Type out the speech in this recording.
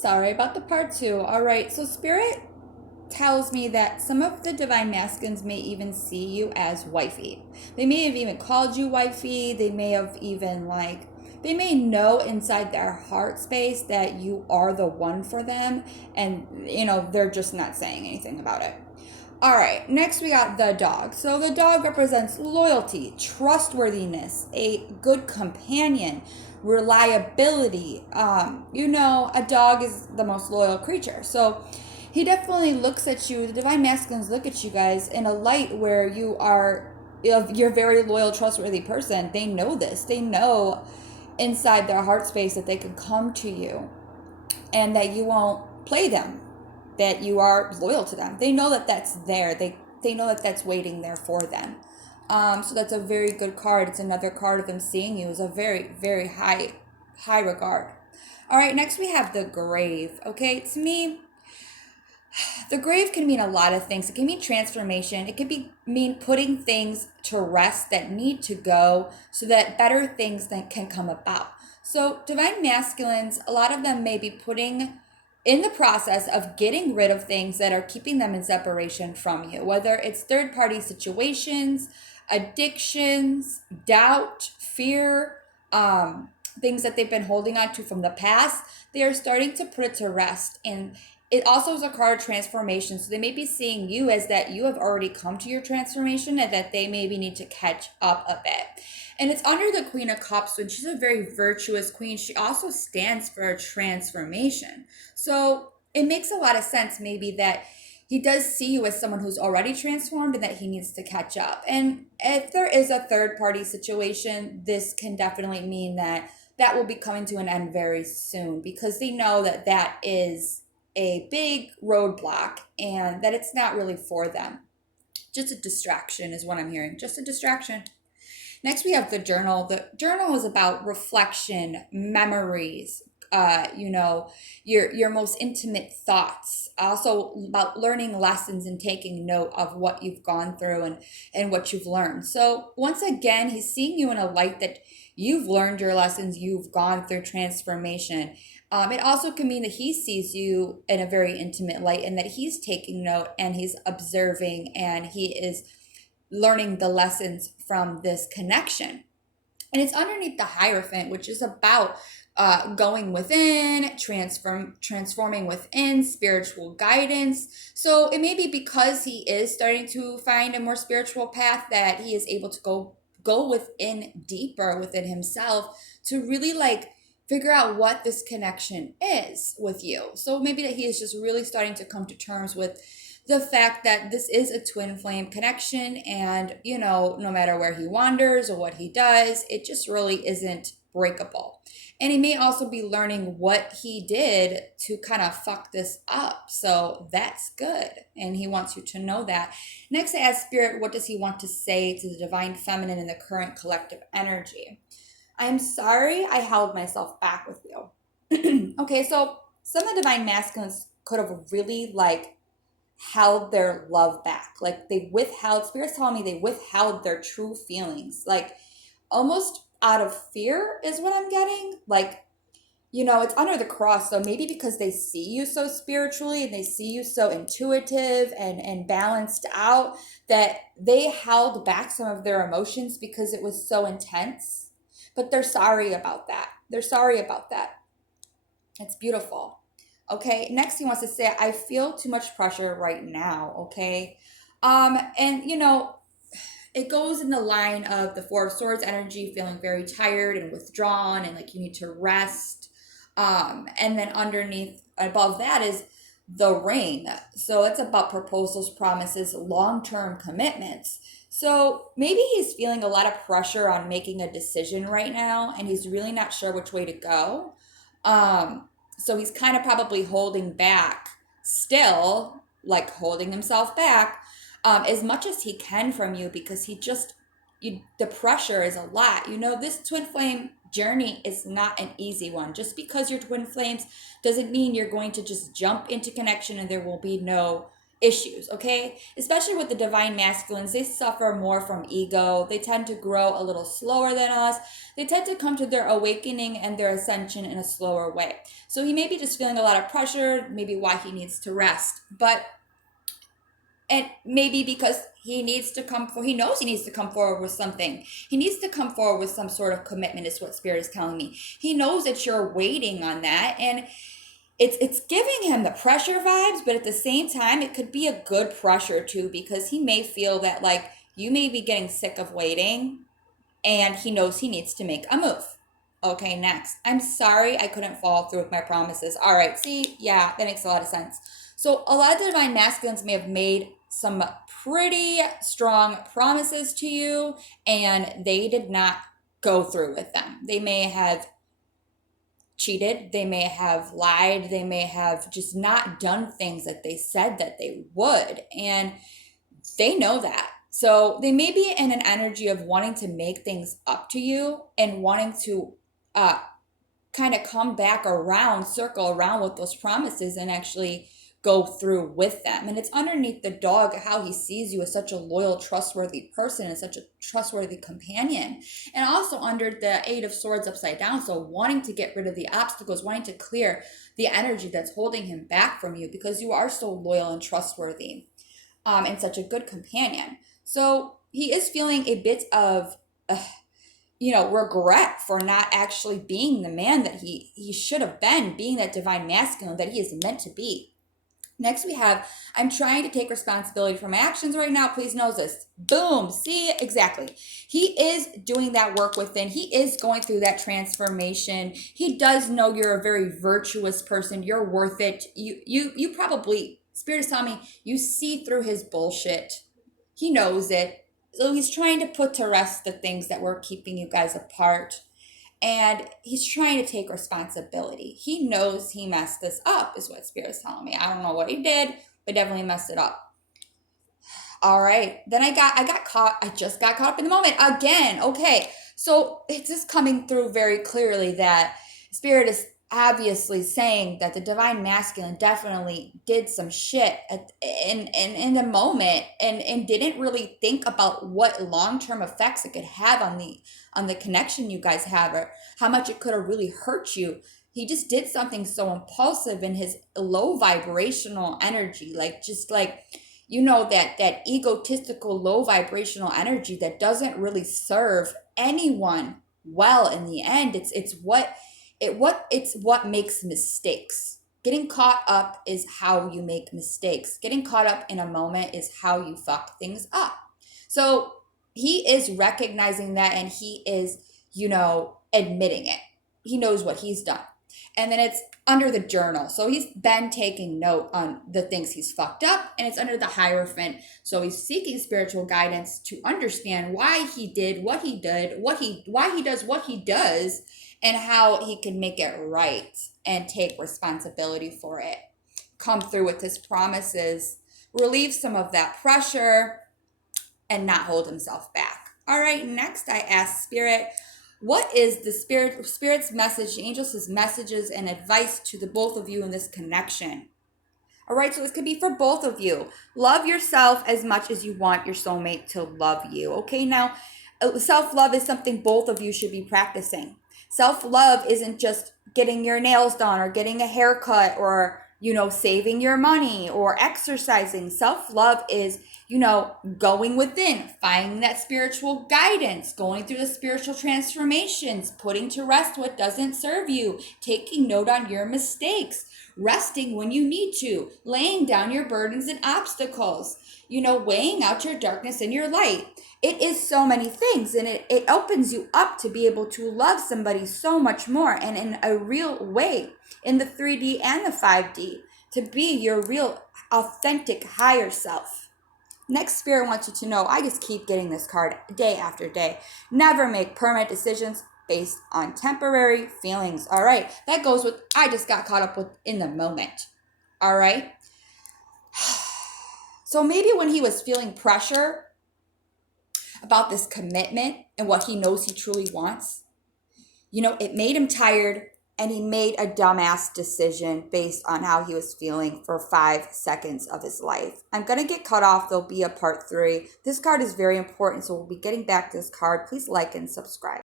Sorry about the part two. All right, so Spirit tells me that some of the divine masculines may even see you as wifey. They may have even called you wifey. They may have even they may know inside their heart space that you are the one for them, and they're just not saying anything about it. All right, next we got the dog. So the dog represents loyalty, trustworthiness, a good companion, reliability. A dog is the most loyal creature. So he definitely looks at you, the divine masculines look at you guys in a light where you're a very loyal, trustworthy person. They know this. They know inside their heart space that they can come to you and that you won't play them, that you are loyal to them. They know that that's there. They know that that's waiting there for them. So that's a very good card. It's another card of them seeing you is a very, very high regard. All right, next we have the grave. Okay, to me, the grave can mean a lot of things. It can mean transformation. It can mean putting things to rest that need to go so that better things then can come about. So divine masculines, a lot of them may be putting in the process of getting rid of things that are keeping them in separation from you, whether it's third party situations, addictions, doubt, fear, things that they've been holding on to from the past. They are starting to put it to rest. And it also is a card of transformation. So they may be seeing you as that you have already come to your transformation and that they maybe need to catch up a bit. And it's under the Queen of Cups, and she's a very virtuous queen. She also stands for a transformation. So it makes a lot of sense maybe that he does see you as someone who's already transformed and that he needs to catch up. And if there is a third party situation, this can definitely mean that will be coming to an end very soon because they know that that is a big roadblock and that it's not really for them. Just a distraction is what I'm hearing. Just a distraction. Next, we have the journal. The journal is about reflection, memories, your most intimate thoughts. Also about learning lessons and taking note of what you've gone through and what you've learned. So once again, he's seeing you in a light that you've learned your lessons, you've gone through transformation. It also can mean that he sees you in a very intimate light and that he's taking note and he's observing and he is learning the lessons from this connection. And it's underneath the Hierophant, which is about going within, transforming within, spiritual guidance. So it may be because he is starting to find a more spiritual path that he is able to go within deeper within himself to really figure out what this connection is with you. So maybe that he is just really starting to come to terms with the fact that this is a twin flame connection and, no matter where he wanders or what he does, it just really isn't breakable. And he may also be learning what he did to kind of fuck this up. So that's good. And he wants you to know that. Next, I ask Spirit, what does he want to say to the divine feminine in the current collective energy? I'm sorry I held myself back with you. Okay, so some of the divine masculines could have really held their love back. Spirit's telling me they withheld their true feelings. Almost out of fear is what I'm getting. It's under the cross. So maybe because they see you so spiritually and they see you so intuitive and balanced out that they held back some of their emotions because it was so intense. But they're sorry about that. They're sorry about that. It's beautiful. Okay, next he wants to say, I feel too much pressure right now, okay? And it goes in the line of the Four of Swords energy, feeling very tired and withdrawn and you need to rest. And then above that is the Ring. So it's about proposals, promises, long-term commitments. So maybe he's feeling a lot of pressure on making a decision right now and he's really not sure which way to go. So he's kind of probably holding back still, holding himself back as much as he can from you because the pressure is a lot. This twin flame journey is not an easy one. Just because you're twin flames doesn't mean you're going to just jump into connection and there will be no issues, okay? Especially with the divine masculines, they suffer more from ego. They tend to grow a little slower than us. They tend to come to their awakening and their ascension in a slower way. So he may be just feeling a lot of pressure, maybe why he needs to rest. But and maybe because he needs to come for he knows he needs to come forward with something. He needs to come forward with some sort of commitment is what spirit is telling me. He knows that you're waiting on that, and it's giving him the pressure vibes, but at the same time it could be a good pressure too, because he may feel that like you may be getting sick of waiting, and he knows he needs to make a move. Okay, next. I'm sorry I couldn't follow through with my promises. All right, see, yeah, that makes a lot of sense. So a lot of the divine masculines may have made some pretty strong promises to you, and they did not go through with them. They may have cheated, they may have lied, they may have just not done things that they said that they would, and they know that. So they may be in an energy of wanting to make things up to you and wanting to uh, kind of come back around, circle around with those promises and actually go through with them. And it's underneath the dog how he sees you as such a loyal, trustworthy person and such a trustworthy companion. And also under the Eight of Swords upside down. So wanting to get rid of the obstacles, wanting to clear the energy that's holding him back from you because you are so loyal and trustworthy and such a good companion. So he is feeling a bit of regret for not actually being the man that he should have been, being that divine masculine that he is meant to be. Next we have, I'm trying to take responsibility for my actions right now. Please know this. Boom. See, exactly. He is doing that work within. He is going through that transformation. He does know you're a very virtuous person. You're worth it. You probably, Spirit is telling me, you see through his bullshit. He knows it. So he's trying to put to rest the things that were keeping you guys apart. And he's trying to take responsibility. He knows he messed this up, is what Spirit's telling me. I don't know what he did, but definitely messed it up. All right. Then I just got caught up in the moment again. Okay. So it's just coming through very clearly that Spirit is obviously saying that the divine masculine definitely did some shit in the moment and didn't really think about what long-term effects it could have on the connection you guys have, or how much it could have really hurt you. He just did something so impulsive in his low vibrational energy, that egotistical low vibrational energy that doesn't really serve anyone well in the end. It's what makes mistakes. Getting caught up is how you make mistakes. Getting caught up in a moment is how you fuck things up. So he is recognizing that, and he is, admitting it. He knows what he's done. And then it's under the journal. So he's been taking note on the things he's fucked up, and it's under the Hierophant. So he's seeking spiritual guidance to understand why he did what he did, why he does what he does, and how he can make it right and take responsibility for it. Come through with his promises, relieve some of that pressure, and not hold himself back. All right, next I ask Spirit, what is the Spirit's message, the angels' messages and advice to the both of you in this connection? All right, so this could be for both of you. Love yourself as much as you want your soulmate to love you. Okay, now self-love is something both of you should be practicing. Self-love isn't just getting your nails done or getting a haircut or, saving your money or exercising. Self-love is, going within, finding that spiritual guidance, going through the spiritual transformations, putting to rest what doesn't serve you, taking note on your mistakes, resting when you need to, laying down your burdens and obstacles, weighing out your darkness and your light. It is so many things, and it opens you up to be able to love somebody so much more, and in a real way, in the 3D and the 5D, to be your real, authentic, higher self. Next, Spirit wants you to know, I just keep getting this card day after day. Never make permanent decisions based on temporary feelings. All right, that goes with I just got caught up with in the moment. All right. So maybe when he was feeling pressure about this commitment and what he knows he truly wants, it made him tired and he made a dumbass decision based on how he was feeling for 5 seconds of his life. I'm going to get cut off. There'll be a part 3. This card is very important, so we'll be getting back to this card. Please like and subscribe.